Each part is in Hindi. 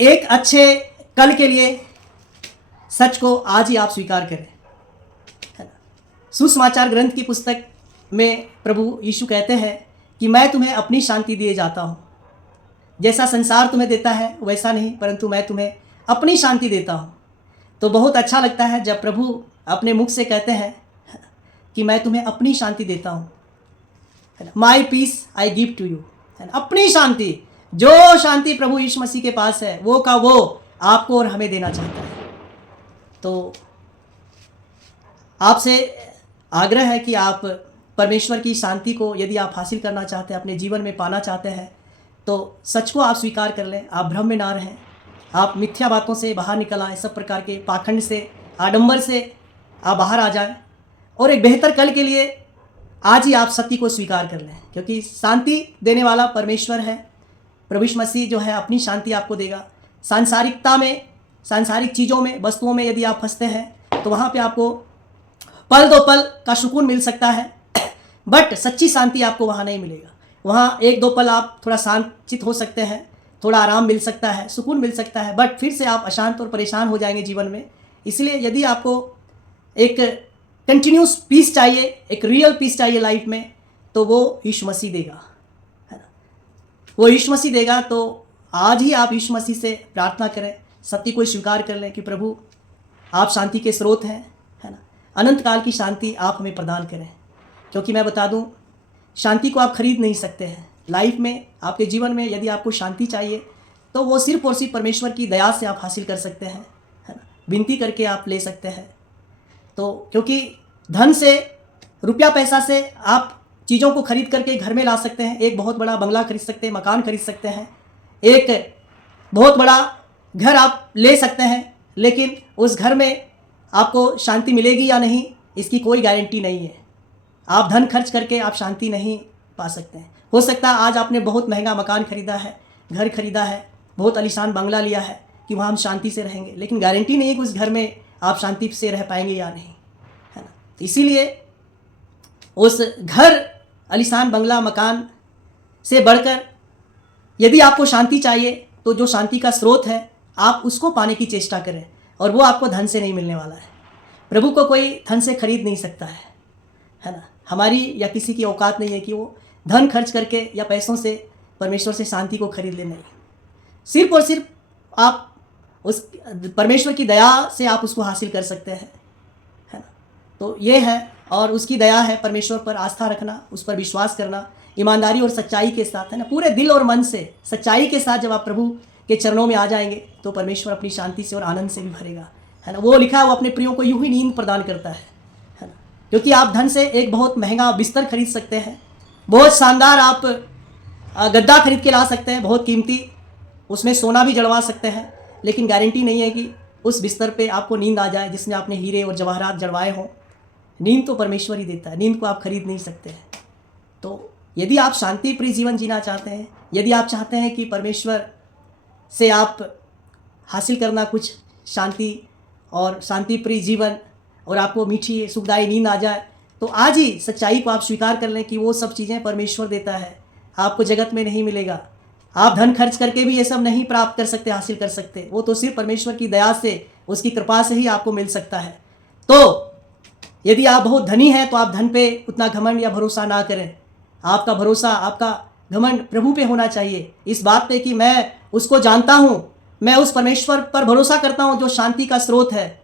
एक अच्छे कल के लिए सच को आज ही आप स्वीकार करें, है ना। सुसमाचार ग्रंथ की पुस्तक में प्रभु यीशु कहते हैं कि मैं तुम्हें अपनी शांति दिए जाता हूँ, जैसा संसार तुम्हें देता है वैसा नहीं, परंतु मैं तुम्हें अपनी शांति देता हूँ। तो बहुत अच्छा लगता है जब प्रभु अपने मुख से कहते हैं कि मैं तुम्हें अपनी शांति देता हूँ, है ना। My peace I give to you, है ना। अपनी शांति, जो शांति प्रभु यीशु मसीह के पास है वो का वो आपको और हमें देना चाहता है। तो आपसे आग्रह है कि आप परमेश्वर की शांति को यदि आप हासिल करना चाहते हैं, अपने जीवन में पाना चाहते हैं, तो सच को आप स्वीकार कर लें। आप भ्रम में ना रहें, आप मिथ्या बातों से बाहर निकल आएँ, सब प्रकार के पाखंड से, आडंबर से आप बाहर आ जाएं और एक बेहतर कल के लिए आज ही आप सत्य को स्वीकार कर लें, क्योंकि शांति देने वाला परमेश्वर है। प्रभु यीशु मसीह जो है अपनी शांति आपको देगा। सांसारिकता में, सांसारिक चीज़ों में, वस्तुओं में यदि आप फंसते हैं तो वहाँ पे आपको पल दो पल का सुकून मिल सकता है, बट सच्ची शांति आपको वहाँ नहीं मिलेगा। वहाँ एक दो पल आप थोड़ा शांतित हो सकते हैं, थोड़ा आराम मिल सकता है, सुकून मिल सकता है, बट फिर से आप अशांत और परेशान हो जाएंगे जीवन में। इसलिए यदि आपको एक कंटिन्यूस पीस चाहिए, एक रियल पीस चाहिए लाइफ में, तो वो यीशु मसीह देगा, है ना। वो यीशु मसीह देगा। तो आज ही आप यीशु मसीह से प्रार्थना करें, सत्य को स्वीकार कर लें कि प्रभु आप शांति के स्रोत हैं, है ना। अनंत काल की शांति आप हमें प्रदान करें, क्योंकि मैं बता दूं, शांति को आप खरीद नहीं सकते हैं। लाइफ में, आपके जीवन में यदि आपको शांति चाहिए तो वो सिर्फ और सिर्फ परमेश्वर की दया से आप हासिल कर सकते हैं, है ना। विनती करके आप ले सकते हैं। तो क्योंकि धन से, रुपया पैसा से आप चीज़ों को खरीद करके घर में ला सकते हैं, एक बहुत बड़ा बंगला खरीद सकते हैं, मकान खरीद सकते हैं, एक बहुत बड़ा घर आप ले सकते हैं, लेकिन उस घर में आपको शांति मिलेगी या नहीं इसकी कोई गारंटी नहीं है। आप धन खर्च करके आप शांति नहीं पा सकते हैं। हो सकता है आज आपने बहुत महंगा मकान खरीदा है, घर खरीदा है, बहुत आलीशान बंगला लिया है कि वहाँ हम शांति से रहेंगे, लेकिन गारंटी नहीं है कि उस घर में आप शांति से रह पाएंगे या नहीं, है ना। तो इसीलिए उस घर, आलीशान बंगला, मकान से बढ़कर यदि आपको शांति चाहिए तो जो शांति का स्रोत है आप उसको पाने की चेष्टा करें, और वो आपको धन से नहीं मिलने वाला है। प्रभु को कोई धन से खरीद नहीं सकता है ना। हमारी या किसी की औकात नहीं है कि वो धन खर्च करके या पैसों से परमेश्वर से शांति को खरीद ले। नहीं, सिर्फ और सिर्फ आप उस परमेश्वर की दया से आप उसको हासिल कर सकते हैं, है ना। तो ये है, और उसकी दया है परमेश्वर पर आस्था रखना, उस पर विश्वास करना, ईमानदारी और सच्चाई के साथ, है ना, पूरे दिल और मन से सच्चाई के साथ जब आप प्रभु के चरणों में आ जाएंगे तो परमेश्वर अपनी शांति से और आनंद से भी भरेगा, है ना। वो लिखा है, वो अपने प्रियों को यूं ही नींद प्रदान करता है ना। क्योंकि आप धन से एक बहुत महंगा बिस्तर खरीद सकते हैं, बहुत शानदार आप गद्दा खरीद के ला सकते हैं, बहुत कीमती, उसमें सोना भी जड़वा सकते हैं, लेकिन गारंटी नहीं है कि उस बिस्तर पे आपको नींद आ जाए जिसमें आपने हीरे और जवाहरात जड़वाए हों। नींद तो परमेश्वर ही देता है, नींद को आप खरीद नहीं सकते हैं। तो यदि आप शांति प्रिय जीवन जीना चाहते हैं, यदि आप चाहते हैं कि परमेश्वर से आप हासिल करना कुछ शांति और शांति प्रिय जीवन, और आपको मीठी सुखदायी नींद आ जाए, तो आज ही सच्चाई को आप स्वीकार कर लें कि वो सब चीज़ें परमेश्वर देता है, आपको जगत में नहीं मिलेगा। आप धन खर्च करके भी ये सब नहीं प्राप्त कर सकते, हासिल कर सकते, वो तो सिर्फ परमेश्वर की दया से, उसकी कृपा से ही आपको मिल सकता है। तो यदि आप बहुत धनी हैं तो आप धन पे उतना घमंड या भरोसा ना करें। आपका भरोसा, आपका घमंड प्रभु पे होना चाहिए, इस बात पे कि मैं उसको जानता हूँ, मैं उस परमेश्वर पर भरोसा करता हूँ जो शांति का स्रोत है,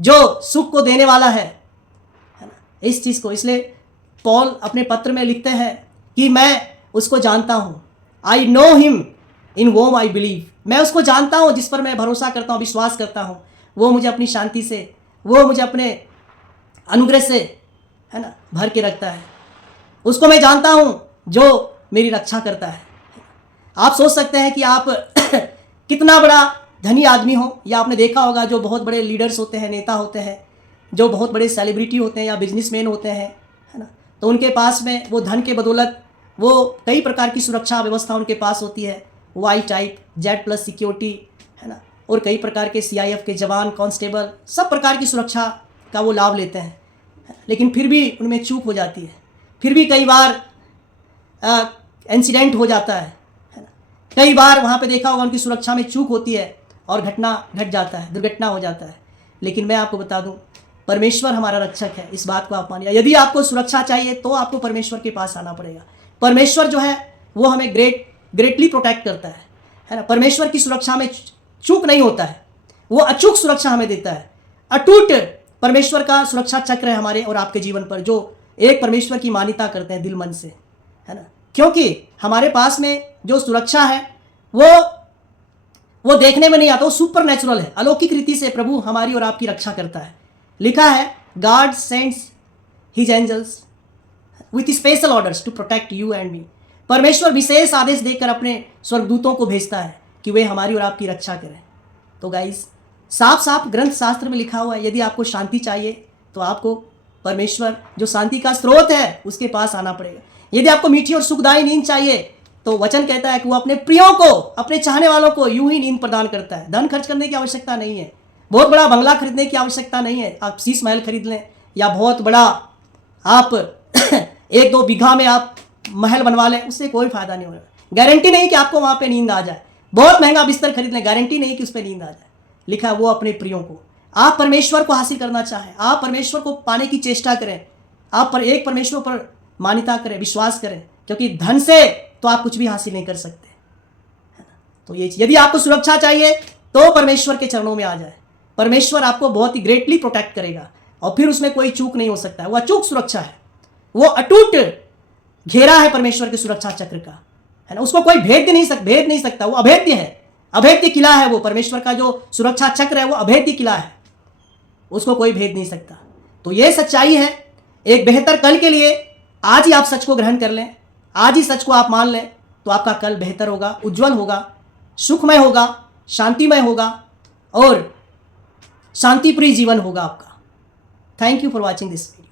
जो सुख को देने वाला है ना, इस चीज़ को। इसलिए पौल अपने पत्र में लिखते हैं कि मैं उसको जानता हूँ, I know him in whom I believe. मैं उसको जानता हूँ जिस पर मैं भरोसा करता हूँ, विश्वास करता हूँ, वो मुझे अपनी शांति से, वो मुझे अपने अनुग्रह से, है ना, भर के रखता है। उसको मैं जानता हूँ जो मेरी रक्षा करता है। आप सोच सकते हैं कि आप कितना बड़ा धनी आदमी हो, या आपने देखा होगा जो बहुत बड़े लीडर्स होते हैं, नेता होते हैं, जो बहुत बड़े सेलिब्रिटी होते हैं या बिजनेसमैन होते हैं, है ना, तो उनके पास में वो धन के बदौलत वो कई प्रकार की सुरक्षा व्यवस्था उनके पास होती है, वाई टाइप, Z+ सिक्योरिटी, है ना, और कई प्रकार के CIF के जवान, कांस्टेबल, सब प्रकार की सुरक्षा का वो लाभ लेते हैं। लेकिन फिर भी उनमें चूक हो जाती है, फिर भी कई बार इंसिडेंट हो जाता है ना। कई बार वहाँ पे देखा होगा उनकी सुरक्षा में चूक होती है और घटना घट जाता है, दुर्घटना हो जाता है। लेकिन मैं आपको बता दूं, परमेश्वर हमारा रक्षक है, इस बात को आप मानिए। यदि आपको सुरक्षा चाहिए तो आपको परमेश्वर के पास आना पड़ेगा। परमेश्वर जो है वो हमें ग्रेटली प्रोटेक्ट करता है ना। परमेश्वर की सुरक्षा में चूक नहीं होता है, वो अचूक सुरक्षा हमें देता है। अटूट परमेश्वर का सुरक्षा चक्र है हमारे और आपके जीवन पर, जो एक परमेश्वर की मान्यता करते हैं दिल मन से, है ना। क्योंकि हमारे पास में जो सुरक्षा है वो देखने में नहीं आता, वो सुपर नेचुरल है। अलौकिक रीति से प्रभु हमारी और आपकी रक्षा करता है। लिखा है, God sends his angels with special orders to protect you and me. परमेश्वर विशेष आदेश देकर अपने स्वर्गदूतों को भेजता है कि वे हमारी और आपकी रक्षा करें। तो गाइस, साफ साफ ग्रंथ शास्त्र में लिखा हुआ है, यदि आपको शांति चाहिए तो आपको परमेश्वर जो शांति का स्रोत है उसके पास आना पड़ेगा। यदि आपको मीठी और सुखदायी नींद चाहिए तो वचन कहता है कि वो अपने प्रियों को, अपने चाहने वालों को यूं ही नींद प्रदान करता है। धन खर्च करने की आवश्यकता नहीं है, बहुत बड़ा बंगला खरीदने की आवश्यकता नहीं है। आप शीश महल खरीद लें या बहुत बड़ा आप 1-2 बीघा में आप महल बनवा लें, उससे कोई फायदा नहीं होगा। गारंटी नहीं कि आपको वहां पे नींद आ जाए। बहुत महंगा बिस्तर खरीद लें, गारंटी नहीं कि उस पर नींद आ जाए। लिखा है वो अपने प्रियों को। आप परमेश्वर को हासिल करना चाहें, आप परमेश्वर को पाने की चेष्टा करें, आप पर एक परमेश्वर पर मान्यता करें, विश्वास करें, क्योंकि धन से तो आप कुछ भी हासिल नहीं कर सकते, है ना। तो ये यदि आपको सुरक्षा चाहिए तो परमेश्वर के चरणों में आ जाए। परमेश्वर आपको बहुत ही ग्रेटली प्रोटेक्ट करेगा और फिर उसमें कोई चूक नहीं हो सकता है। वो अचूक सुरक्षा है, वो अटूट घेरा है परमेश्वर के सुरक्षा चक्र का, है ना। उसको कोई भेद नहीं सकता, वो अभेद्य है, अभेद्य किला है। वो परमेश्वर का जो सुरक्षा चक्र है वो अभेद्य किला है, उसको कोई भेद नहीं सकता। तो ये सच्चाई है। एक बेहतर कल के लिए आज ही आप सच को ग्रहण कर लें, आज ही सच को आप मान लें, तो आपका कल बेहतर होगा, उज्जवल होगा, सुखमय होगा, शांतिमय होगा और शांतिप्रिय जीवन होगा आपका। Thank you for watching this video.